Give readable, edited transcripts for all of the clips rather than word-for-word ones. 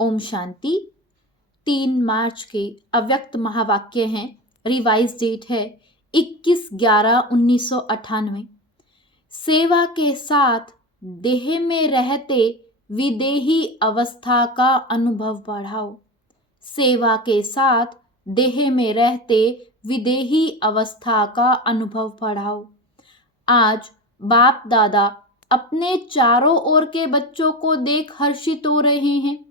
ओम शांति। 3 मार्च के अव्यक्त महावाक्य हैं। रिवाइज डेट है 21/11/1998। सेवा के साथ देह में रहते विदेही अवस्था का अनुभव बढ़ाओ। सेवा के साथ देह में रहते विदेही अवस्था का अनुभव बढ़ाओ। आज बाप दादा अपने चारों ओर के बच्चों को देख हर्षित हो रहे हैं,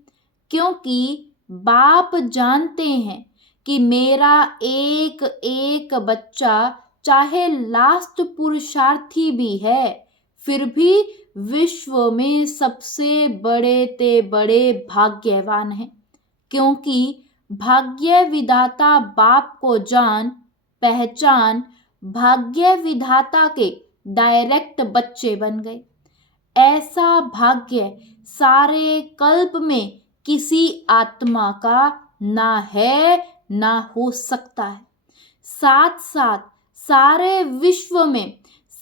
क्योंकि बाप जानते हैं कि मेरा एक एक बच्चा चाहे लास्ट पुरुषार्थी भी है, फिर भी विश्व में सबसे बड़े ते बड़े भाग्यवान हैं, क्योंकि भाग्य विधाता बाप को जान पहचान भाग्य विधाता के डायरेक्ट बच्चे बन गए। ऐसा भाग्य सारे कल्प में किसी आत्मा का ना है ना हो सकता है। साथ साथ सारे विश्व में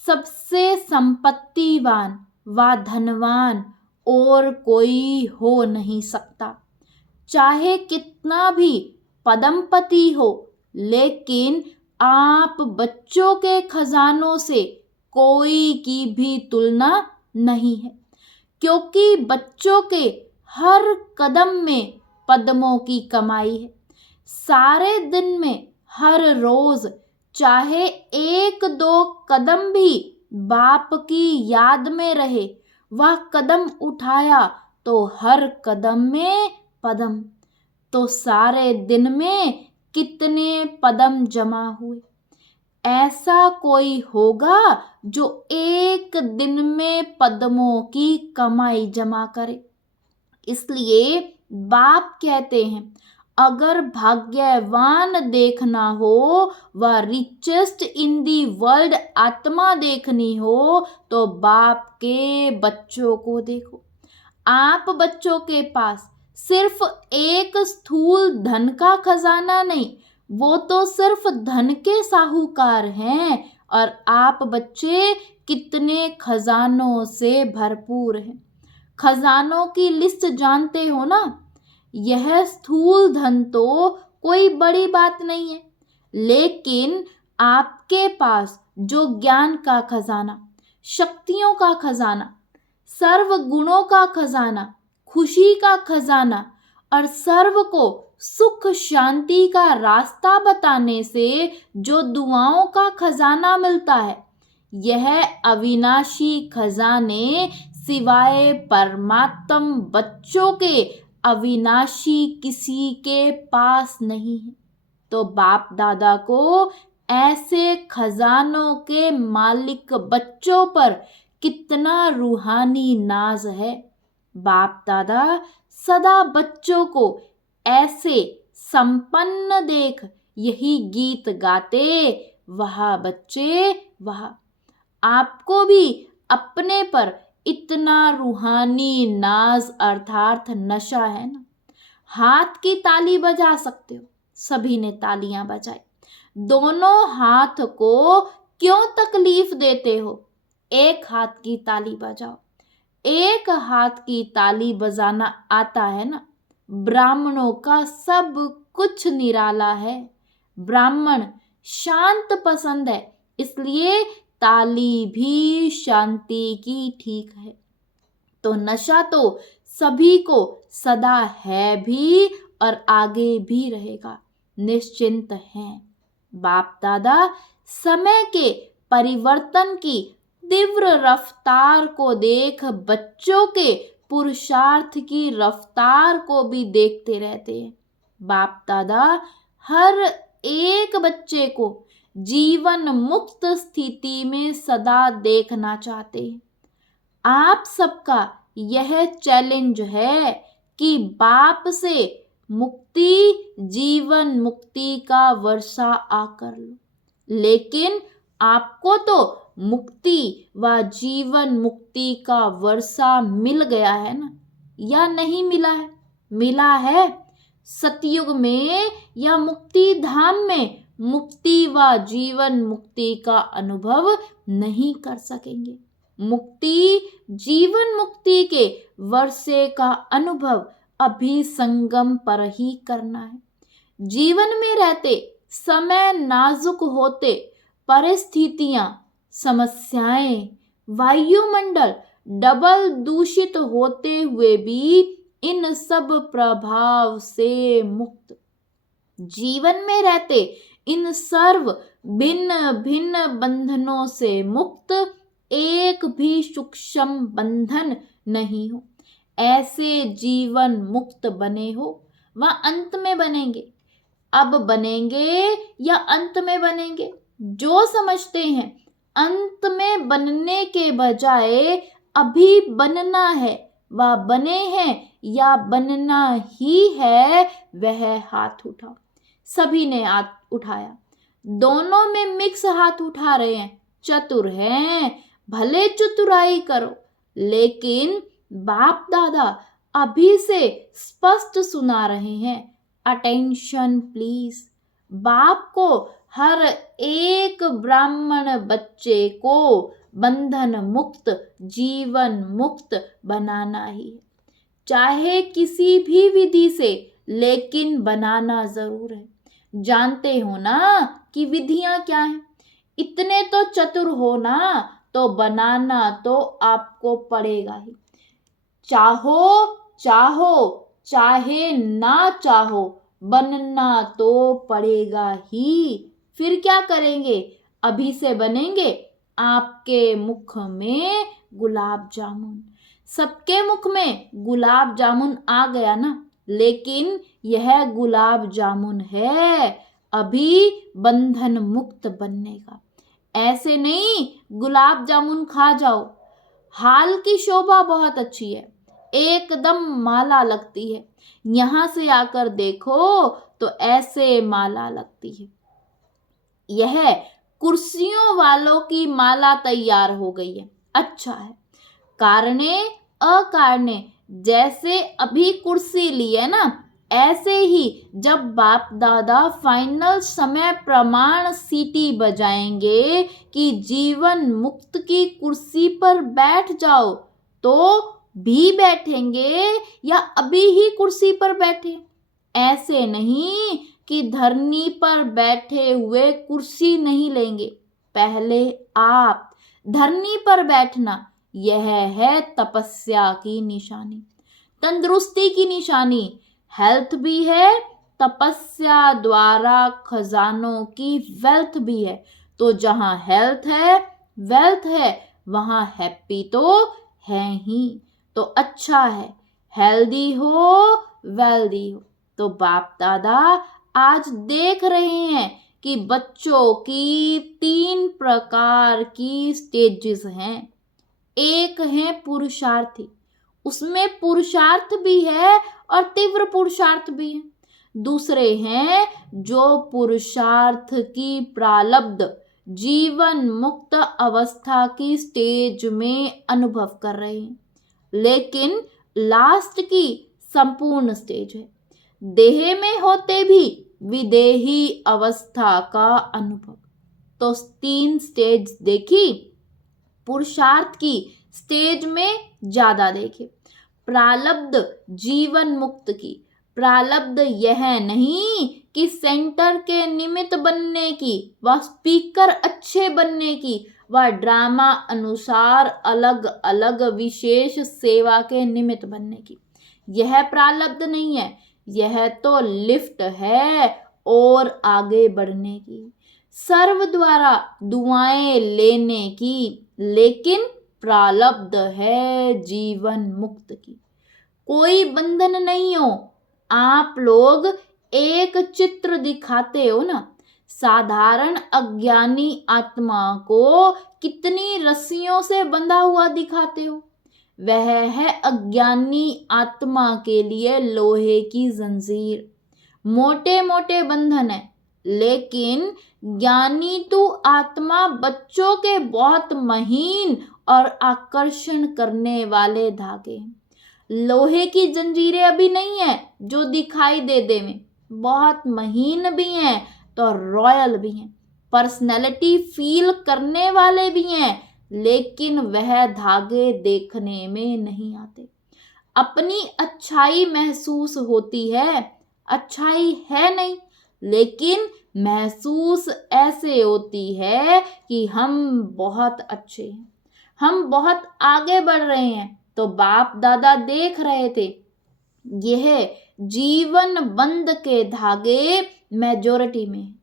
सबसे संपत्तिवान व धनवान और कोई हो नहीं सकता। चाहे कितना भी पदमपति हो, लेकिन आप बच्चों के खजानों से कोई की भी तुलना नहीं है, क्योंकि बच्चों के हर कदम में पद्मों की कमाई है। सारे दिन में हर रोज चाहे 1-2 कदम भी बाप की याद में रहे, वह कदम उठाया तो हर कदम में पदम, तो सारे दिन में कितने पदम जमा हुए। ऐसा कोई होगा जो एक दिन में पद्मों की कमाई जमा करे। इसलिए बाप कहते हैं, अगर भाग्यवान देखना हो व रिचेस्ट इन दी वर्ल्ड आत्मा देखनी हो तो बाप के बच्चों को देखो। आप बच्चों के पास सिर्फ एक स्थूल धन का खजाना नहीं, वो तो सिर्फ धन के साहूकार हैं, और आप बच्चे कितने खजानों से भरपूर हैं। खजानों की लिस्ट जानते हो ना। यह स्थूल धन तो कोई बड़ी बात नहीं है, लेकिन आपके पास जो ज्ञान का खजाना, शक्तियों का खजाना, सर्व गुणों का खजाना, खुशी का खजाना और सर्व को सुख शांति का रास्ता बताने से जो दुआओं का खजाना मिलता है, यह अविनाशी खजाने सिवाय परमात्म बच्चों के अविनाशी किसी के पास नहीं है। तो बाप दादा को ऐसे खजानों के मालिक बच्चों पर कितना रूहानी नाज है। बाप दादा सदा बच्चों को ऐसे संपन्न देख यही गीत गाते, वह बच्चे वह। आपको भी अपने पर इतना रूहानी नाज अर्थात नशा है ना। हाथ की ताली बजा सकते हो। सभी ने तालियां बजाई। दोनों हाथ को क्यों तकलीफ देते हो? एक हाथ की ताली बजाओ। एक हाथ की ताली बजाना आता है ना। ब्राह्मणों का सब कुछ निराला है। ब्राह्मण शांत पसंद है, इसलिए ताली भी शांति की ठीक है। तो नशा तो सभी को सदा है भी और आगे भी रहेगा, निश्चिंत हैं। बाप दादा समय के परिवर्तन की तीव्र रफ्तार को देख बच्चों के पुरुषार्थ की रफ्तार को भी देखते रहते हैं। बाप दादा हर एक बच्चे को जीवन मुक्त स्थिति में सदा देखना चाहते हैं। आप सबका यह चैलेंज है कि बाप से मुक्ति जीवन मुक्ति का वर्षा आकर लो, लेकिन आपको तो मुक्ति व जीवन मुक्ति का वर्षा मिल गया है ना, या नहीं मिला है? मिला है। सतयुग में या मुक्ति धाम में मुक्ति व जीवन मुक्ति का अनुभव नहीं कर सकेंगे। मुक्ति जीवन मुक्ति के वर्षे का अनुभव अभी संगम पर ही करना है। जीवन में रहते समय नाजुक होते परिस्थितियां, समस्याएं, वायुमंडल डबल दूषित होते हुए भी इन सब प्रभाव से मुक्त, जीवन में रहते इन सर्व भिन्न भिन्न बंधनों से मुक्त, एक भी सूक्ष्म बंधन नहीं हो, ऐसे जीवन मुक्त बने हो। वह अंत में बनेंगे, अब बनेंगे या अंत में बनेंगे? जो समझते हैं अंत में बनने के बजाय अभी बनना है, वह बने हैं या बनना ही है, वह हाथ उठाओ। सभी ने हाथ उठाया, दोनों में मिक्स हाथ उठा रहे हैं। चतुर हैं, भले चतुराई करो, लेकिन बाप दादा अभी से स्पष्ट सुना रहे हैं। Attention please. बाप को हर एक ब्राह्मण बच्चे को बंधन मुक्त, जीवन मुक्त बनाना ही है, चाहे किसी भी विधि से, लेकिन बनाना जरूर है। जानते हो ना कि विधियां क्या हैं? इतने तो चतुर हो ना, तो बनाना तो आपको पड़ेगा ही। चाहो चाहो चाहे ना चाहो, बनना तो पड़ेगा ही। फिर क्या करेंगे? अभी से बनेंगे। आपके मुख में गुलाब जामुन, सबके मुख में गुलाब जामुन आ गया ना, लेकिन यह गुलाब जामुन है अभी बंधन मुक्त बनने का। ऐसे नहीं गुलाब जामुन खा जाओ। हाल की शोभा बहुत अच्छी है, एकदम माला लगती है। यहां से आकर देखो तो ऐसे माला लगती है। यह कुर्सियों वालों की माला तैयार हो गई है। अच्छा है। कारणे अकारणे, जैसे अभी कुर्सी ली है ना, ऐसे ही जब बाप दादा फाइनल समय प्रमाण सीटी बजाएंगे कि जीवन मुक्त की कुर्सी पर बैठ जाओ, तो भी बैठेंगे या अभी ही कुर्सी पर बैठे? ऐसे नहीं कि धरनी पर बैठे हुए कुर्सी नहीं लेंगे, पहले आप धरनी पर बैठना। यह है तपस्या की निशानी, तंदुरुस्ती की निशानी। हेल्थ भी है, तपस्या द्वारा खजानों की वेल्थ भी है। तो जहां हेल्थ है, वेल्थ है, वहां हैप्पी तो है ही। तो अच्छा है, हेल्दी हो, वेल्दी हो। तो बाप दादा आज देख रहे हैं कि बच्चों की 3 प्रकार की स्टेजेस हैं। एक है पुरुषार्थी, उसमें पुरुषार्थ भी है और तीव्र पुरुषार्थ भी है। दूसरे हैं जो पुरुषार्थ की प्रारब्ध जीवन मुक्त अवस्था की स्टेज में अनुभव कर रहे हैं, लेकिन लास्ट की संपूर्ण स्टेज है, देह में होते भी विदेही अवस्था का अनुभव। तो 3 स्टेज देखी, पुरुषार्थ की स्टेज में ज्यादा देखे। प्रारब्ध जीवन मुक्त की, प्रारब्ध यह नहीं कि सेंटर के निमित्त बनने की, व स्पीकर अच्छे बनने की, व ड्रामा अनुसार अलग अलग विशेष सेवा के निमित्त बनने की। यह प्रारब्ध नहीं है, यह तो लिफ्ट है और आगे बढ़ने की, सर्व द्वारा दुआएं लेने की, लेकिन प्रारब्ध है जीवन मुक्त की। कोई बंधन नहीं हो। आप लोग एक चित्र दिखाते हो ना, साधारण अज्ञानी आत्मा को कितनी रस्सियों से बंधा हुआ दिखाते हो। वह है अज्ञानी आत्मा के लिए लोहे की जंजीर, मोटे मोटे बंधन है। लेकिन ज्ञानी तो आत्मा बच्चों के बहुत महीन और आकर्षण करने वाले धागे हैं। लोहे की जंजीरें अभी नहीं है जो दिखाई दे देवें, बहुत महीन भी हैं तो रॉयल भी हैं, पर्सनैलिटी फील करने वाले भी हैं, लेकिन वह धागे देखने में नहीं आते। अपनी अच्छाई महसूस होती है, अच्छाई है नहीं, लेकिन महसूस ऐसे होती है कि हम बहुत अच्छे हैं, हम बहुत आगे बढ़ रहे हैं। तो बाप दादा देख रहे थे यह जीवन बंद के धागे मेजोरिटी में है।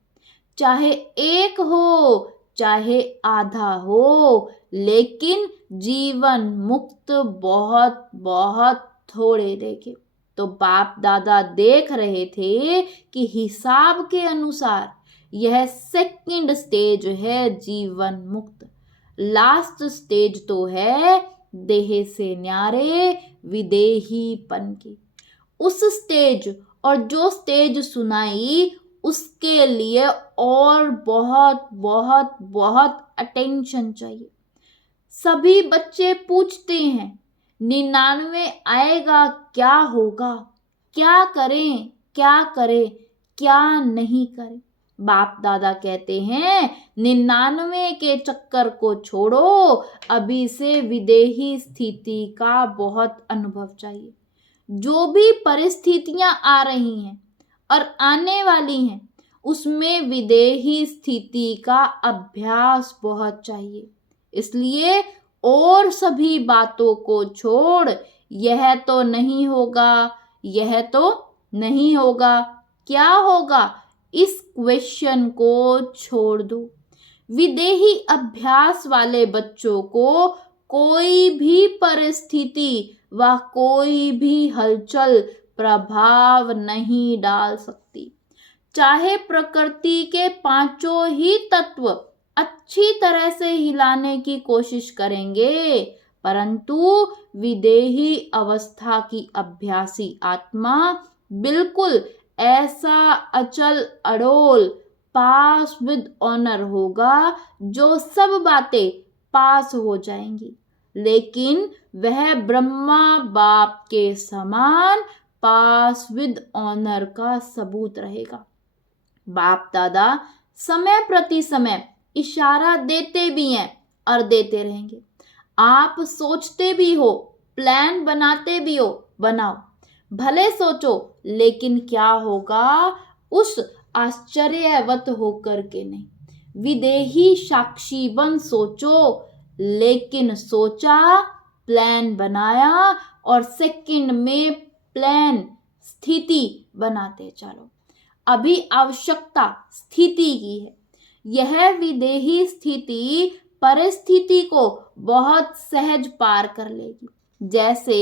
चाहे एक हो चाहे आधा हो, लेकिन जीवन मुक्त बहुत बहुत थोड़े देखे। तो बाप दादा देख रहे थे कि हिसाब के अनुसार यह सेकंड स्टेज है जीवन मुक्त। लास्ट स्टेज तो है देह से न्यारे विदेहीपन की। उस स्टेज और जो स्टेज सुनाई उसके लिए और बहुत बहुत बहुत अटेंशन चाहिए। सभी बच्चे पूछते हैं 99 आएगा क्या होगा, क्या करें क्या करें क्या नहीं करें। बाप दादा कहते हैं 99 के चक्कर को छोड़ो, अभी से विदेही स्थिति का बहुत अनुभव चाहिए। जो भी परिस्थितियां आ रही हैं और आने वाली हैं उसमें विदेही स्थिति का अभ्यास बहुत चाहिए। इसलिए और सभी बातों को छोड़ यह तो नहीं होगा, यह तो नहीं होगा, क्या होगा, इस क्वेश्चन को छोड़ दो। विदेही अभ्यास वाले बच्चों को कोई भी परिस्थिति व कोई भी हलचल प्रभाव नहीं डाल सकती। चाहे प्रकृति के पांचों ही तत्व अच्छी तरह से हिलाने की कोशिश करेंगे, परंतु विदेही अवस्था की अभ्यासी आत्मा बिल्कुल ऐसा अचल अड़ोल पास विद ऑनर होगा जो सब बातें पास हो जाएंगी, लेकिन वह ब्रह्मा बाप के समान पास विद ऑनर का सबूत रहेगा। बाप दादा समय प्रति समय इशारा देते भी हैं और देते रहेंगे। आप सोचते भी हो, प्लान बनाते भी हो, बनाओ, भले सोचो, लेकिन क्या होगा उस आश्चर्यवत होकर के नहीं। विदेही साक्षी बन सोचो, लेकिन सोचा, प्लान बनाया और सेकंड में प्लान स्थिति बनाते चलो। अभी आवश्यकता स्थिति की है। यह विदेही स्थिति परिस्थिति को बहुत सहज पार कर लेगी। जैसे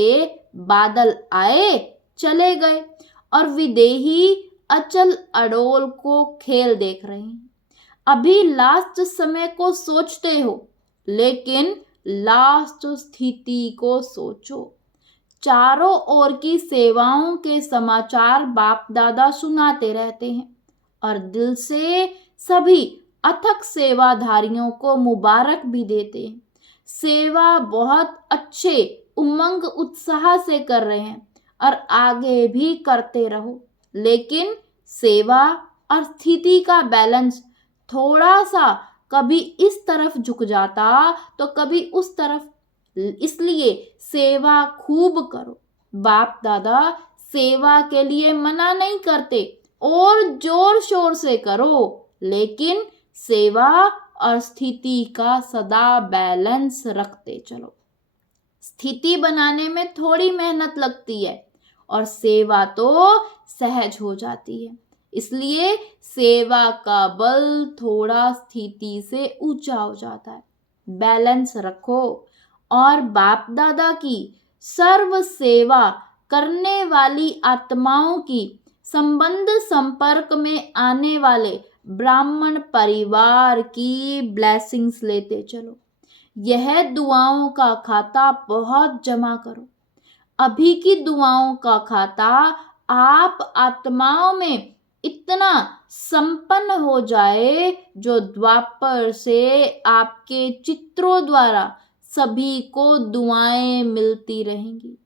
बादल आए चले गए और विदेही अचल अडोल को खेल देख रहे हैं। अभी लास्ट समय को सोचते हो, लेकिन लास्ट स्थिति को सोचो। चारों ओर की सेवाओं के समाचार बाप दादा सुनाते रहते हैं और दिल से सभी अथक सेवाधारियों को मुबारक भी देते हैं। सेवा बहुत अच्छे उमंग उत्साह से कर रहे हैं और आगे भी करते रहो, लेकिन सेवा और स्थिति का बैलेंस थोड़ा सा कभी इस तरफ झुक जाता तो कभी उस तरफ, इसलिए सेवा खूब करो। बाप दादा सेवा के लिए मना नहीं करते और जोर शोर से करो, लेकिन सेवा और स्थिति का सदा बैलेंस रखते चलो। स्थिति बनाने में थोड़ी मेहनत लगती है और सेवा तो सहज हो जाती है, इसलिए सेवा का बल थोड़ा स्थिति से ऊंचा हो जाता है। बैलेंस रखो और बाप दादा की सर्व सेवा करने वाली आत्माओं की संबंध संपर्क में आने वाले ब्राह्मण परिवार की ब्लेसिंग्स लेते चलो। यह दुआओं का खाता बहुत जमा करो। अभी की दुआओं का खाता आप आत्माओं में इतना संपन्न हो जाए जो द्वापर से आपके चित्रों द्वारा सभी को दुआएं मिलती रहेंगी।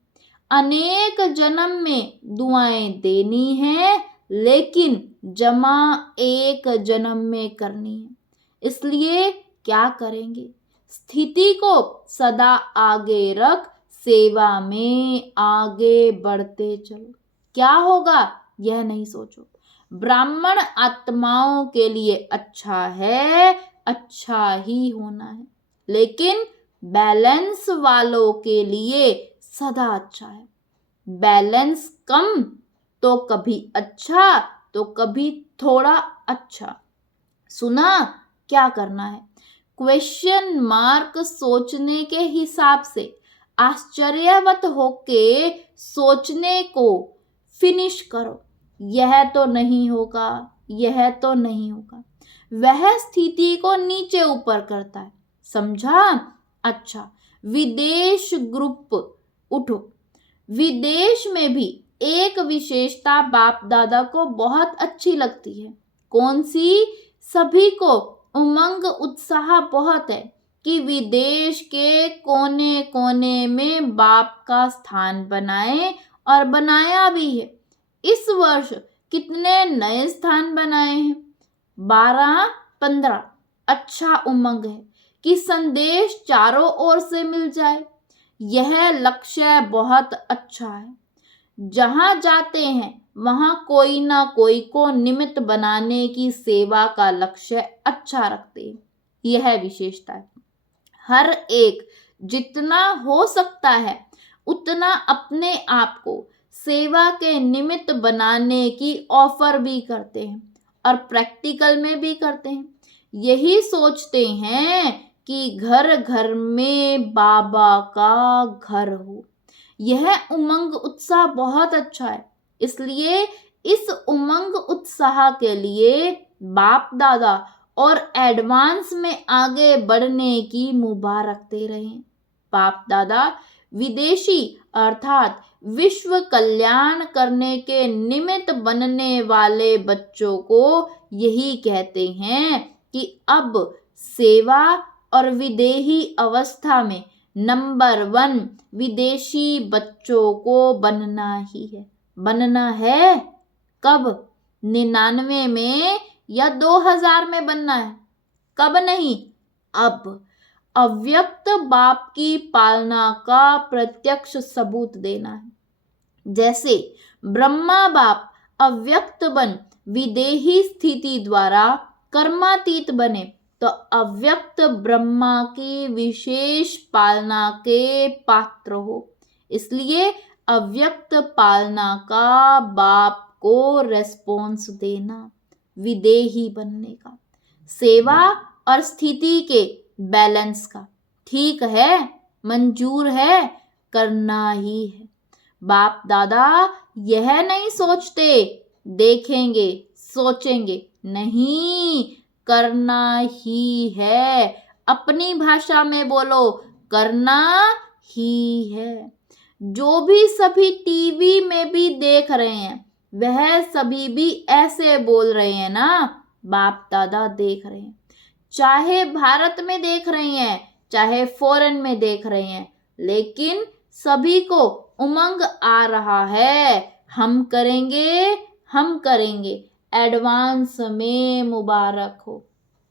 अनेक जन्म में दुआएं देनी है, लेकिन जमा एक जन्म में करनी है। इसलिए क्या करेंगे? स्थिति को सदा आगे रख सेवा में आगे बढ़ते चलो। क्या होगा यह नहीं सोचो। ब्राह्मण आत्माओं के लिए अच्छा है, अच्छा ही होना है, लेकिन बैलेंस वालों के लिए सदा अच्छा है। बैलेंस कम तो कभी अच्छा तो कभी थोड़ा अच्छा। सुना क्या करना है? क्वेश्चन मार्क सोचने के हिसाब से आश्चर्यवत होके सोचने को फिनिश करो। यह तो नहीं होगा, यह तो नहीं होगा। वह स्थिति को नीचे ऊपर करता है। समझा? अच्छा, विदेश ग्रुप उठो। विदेश में भी एक विशेषता बाप दादा को बहुत अच्छी लगती है। कौन सी? सभी को उमंग उत्साह बहुत है कि विदेश के कोने कोने में बाप का स्थान बनाए, और बनाया भी है। इस वर्ष कितने नए स्थान बनाए हैं? 12-15। अच्छा उमंग है कि संदेश चारों ओर से मिल जाए। यह लक्ष्य बहुत अच्छा है। जहां जाते हैं वहां कोई ना कोई को निमित्त बनाने की सेवा का लक्ष्य अच्छा रखते हैं। यह विशेषता है। हर एक जितना हो सकता है उतना अपने आप को सेवा के निमित्त बनाने की ऑफर भी करते हैं, और प्रैक्टिकल में भी करते हैं। यही सोचते हैं कि घर घर में बाबा का घर हो। यह उमंग उत्साह बहुत अच्छा है। इसलिए इस उमंग उत्साह के लिए बाप दादा और एडवांस में आगे बढ़ने की मुबारक दे रहे हैं। बाप दादा विदेशी अर्थात विश्व कल्याण करने के निमित्त बनने वाले बच्चों को यही कहते हैं कि अब सेवा और विदेही अवस्था में नंबर 1 विदेशी बच्चों को बनना ही है। बनना है। कब? 99 में या 2000 में बनना है? कब नहीं, अब। अव्यक्त बाप की पालना का प्रत्यक्ष सबूत देना है। जैसे ब्रह्मा बाप अव्यक्त बन विदेही स्थिति द्वारा कर्मातीत बने, तो अव्यक्त ब्रह्मा की विशेष पालना के पात्र हो। इसलिए अव्यक्त पालना का बाप को रेस्पॉन्स देना, विदेही बनने का, सेवा और स्थिति के बैलेंस का। ठीक है, मंजूर है, करना ही है। बाप दादा यह नहीं सोचते देखेंगे सोचेंगे, नहीं, करना ही है। अपनी भाषा में बोलो, करना ही है। जो भी सभी टीवी में भी देख रहे हैं वह सभी भी ऐसे बोल रहे हैं ना, बाप दादा देख रहे हैं। चाहे भारत में देख रहे हैं चाहे फॉरेन में देख रहे हैं, लेकिन सभी को उमंग आ रहा है, हम करेंगे, हम करेंगे। एडवांस में मुबारक हो।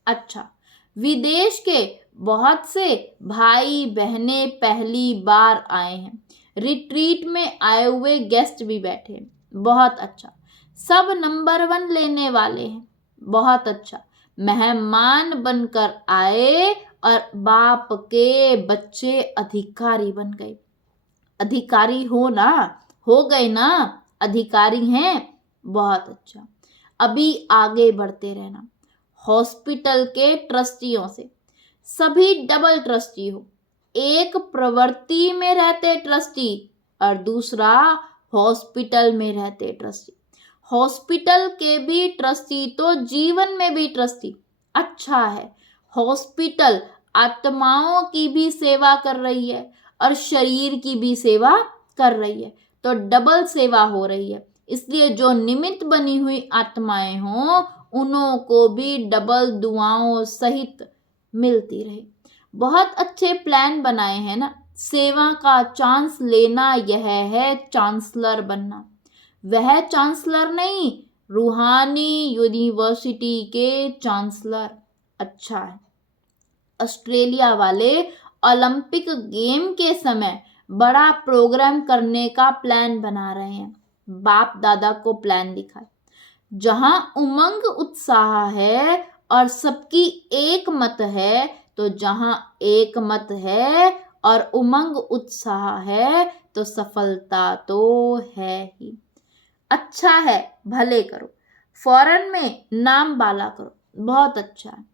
अच्छा, विदेश के बहुत से भाई बहनें पहली बार आए हैं। रिट्रीट में आए हुए गेस्ट भी बैठे हैं। बहुत अच्छा। सब नंबर 1 लेने वाले हैं। बहुत अच्छा। मेहमान बनकर आए और बाप के बच्चे अधिकारी बन गए। अधिकारी हो ना, हो गए ना, अधिकारी हैं। बहुत अच्छा। अभी आगे बढ़ते रहना। हॉस्पिटल के ट्रस्टियों से सभी डबल ट्रस्टी हो। एक प्रवृत्ति में रहते ट्रस्टी और दूसरा हॉस्पिटल में रहते ट्रस्टी। हॉस्पिटल के भी ट्रस्टी तो जीवन में भी ट्रस्टी। अच्छा है, हॉस्पिटल आत्माओं की भी सेवा कर रही है और शरीर की भी सेवा कर रही है, तो डबल सेवा हो रही है। इसलिए जो निमित्त बनी हुई आत्माएं हों उन्हों को भी डबल दुआओं सहित मिलती रहे। बहुत अच्छे प्लान बनाए हैं ना। सेवा का चांस लेना यह है चांसलर बनना। वह चांसलर नहीं, रूहानी यूनिवर्सिटी के चांसलर। अच्छा है। ऑस्ट्रेलिया वाले ओलंपिक गेम के समय बड़ा प्रोग्राम करने का प्लान बना रहे हैं। बाप दादा को प्लान दिखाए। जहां उमंग उत्साह है और सबकी एक मत है, तो जहां एक मत है और उमंग उत्साह है तो सफलता तो है ही। अच्छा है, भले करो, फॉरेन में नाम बाला करो, बहुत अच्छा है।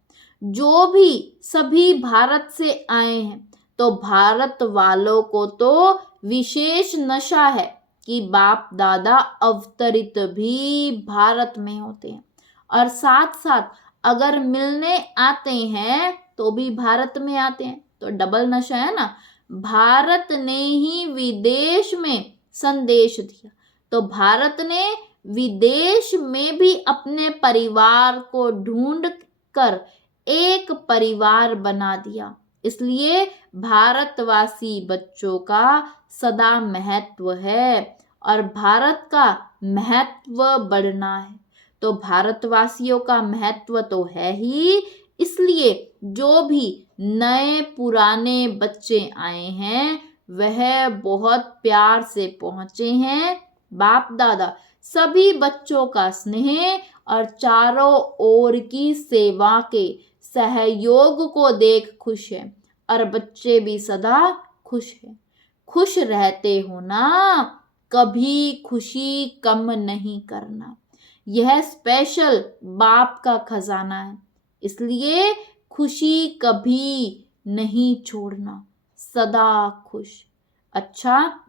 जो भी सभी भारत से आए हैं, तो भारत वालों को तो विशेष नशा है कि बाप दादा अवतरित भी भारत में होते हैं, और साथ साथ अगर मिलने आते हैं तो भी भारत में आते हैं, तो डबल नशा है ना। भारत ने ही विदेश में संदेश दिया, तो भारत ने विदेश में भी अपने परिवार को ढूंढ कर एक परिवार बना दिया। इसलिए भारतवासी बच्चों का सदा महत्व है और भारत का महत्व बढ़ना है, तो भारतवासियों का महत्व तो है ही। इसलिए जो भी नए पुराने बच्चे आए हैं वह बहुत प्यार से पहुंचे हैं। बाप दादा सभी बच्चों का स्नेह और चारों ओर की सेवा के सहयोग को देख खुश है, और बच्चे भी सदा खुश है। खुश रहते हो ना, कभी खुशी कम नहीं करना। यह स्पेशल बाप का खजाना है, इसलिए खुशी कभी नहीं छोड़ना, सदा खुश। अच्छा,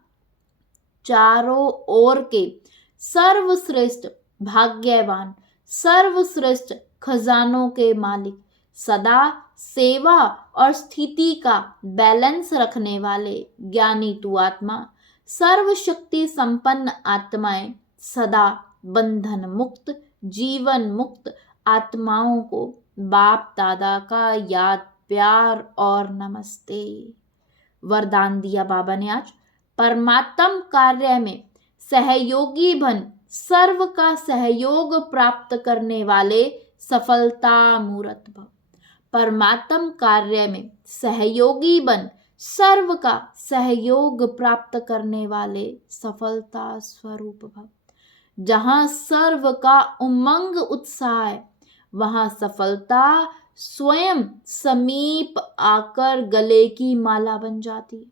चारों ओर के सर्वश्रेष्ठ भाग्यवान, सर्वश्रेष्ठ खजानों के मालिक, सदा सेवा और स्थिति का बैलेंस रखने वाले ज्ञानी तू आत्मा, सर्वशक्ति संपन्न आत्माएं, सदा बंधन मुक्त, जीवन मुक्त आत्माओं को बाप दादा का याद, प्यार और नमस्ते। वरदान दिया बाबा ने आज, परमात्म कार्य में सहयोगी बन, सर्व का सहयोग प्राप्त करने वाले सफलता मूर्त भव। परमात्म कार्य में सहयोगी बन, सर्व का सहयोग प्राप्त करने वाले सफलता स्वरूप भव। जहां सर्व का उमंग उत्साह है, वहां सफलता स्वयं समीप आकर गले की माला बन जाती है।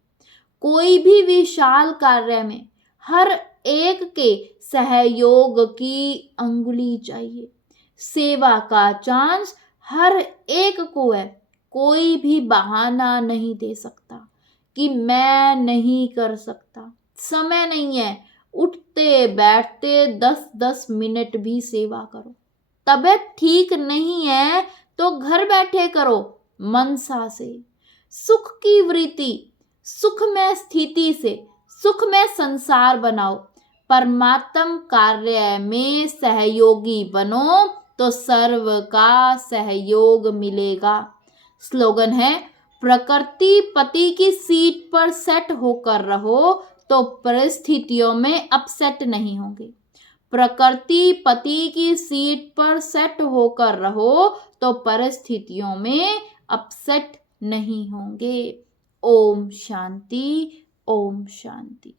कोई भी विशाल कार्य में हर एक के सहयोग की अंगुली चाहिए। सेवा का चांस हर एक को है। कोई भी बहाना नहीं दे सकता कि मैं नहीं कर सकता, समय नहीं है। उठते बैठते 10-10 मिनट भी सेवा करो। तबीयत ठीक नहीं है तो घर बैठे करो मनसा से। सुख की वृत्ति, सुखमय स्थिति से सुखमय संसार बनाओ। परमात्म कार्य में सहयोगी बनो तो सर्व का सहयोग मिलेगा। स्लोगन है, प्रकृति पति की सीट पर सेट होकर रहो तो परिस्थितियों में अपसेट नहीं होंगे। प्रकृति पति की सीट पर सेट होकर रहो तो परिस्थितियों में अपसेट नहीं होंगे। ओम शांति, ओम शांति।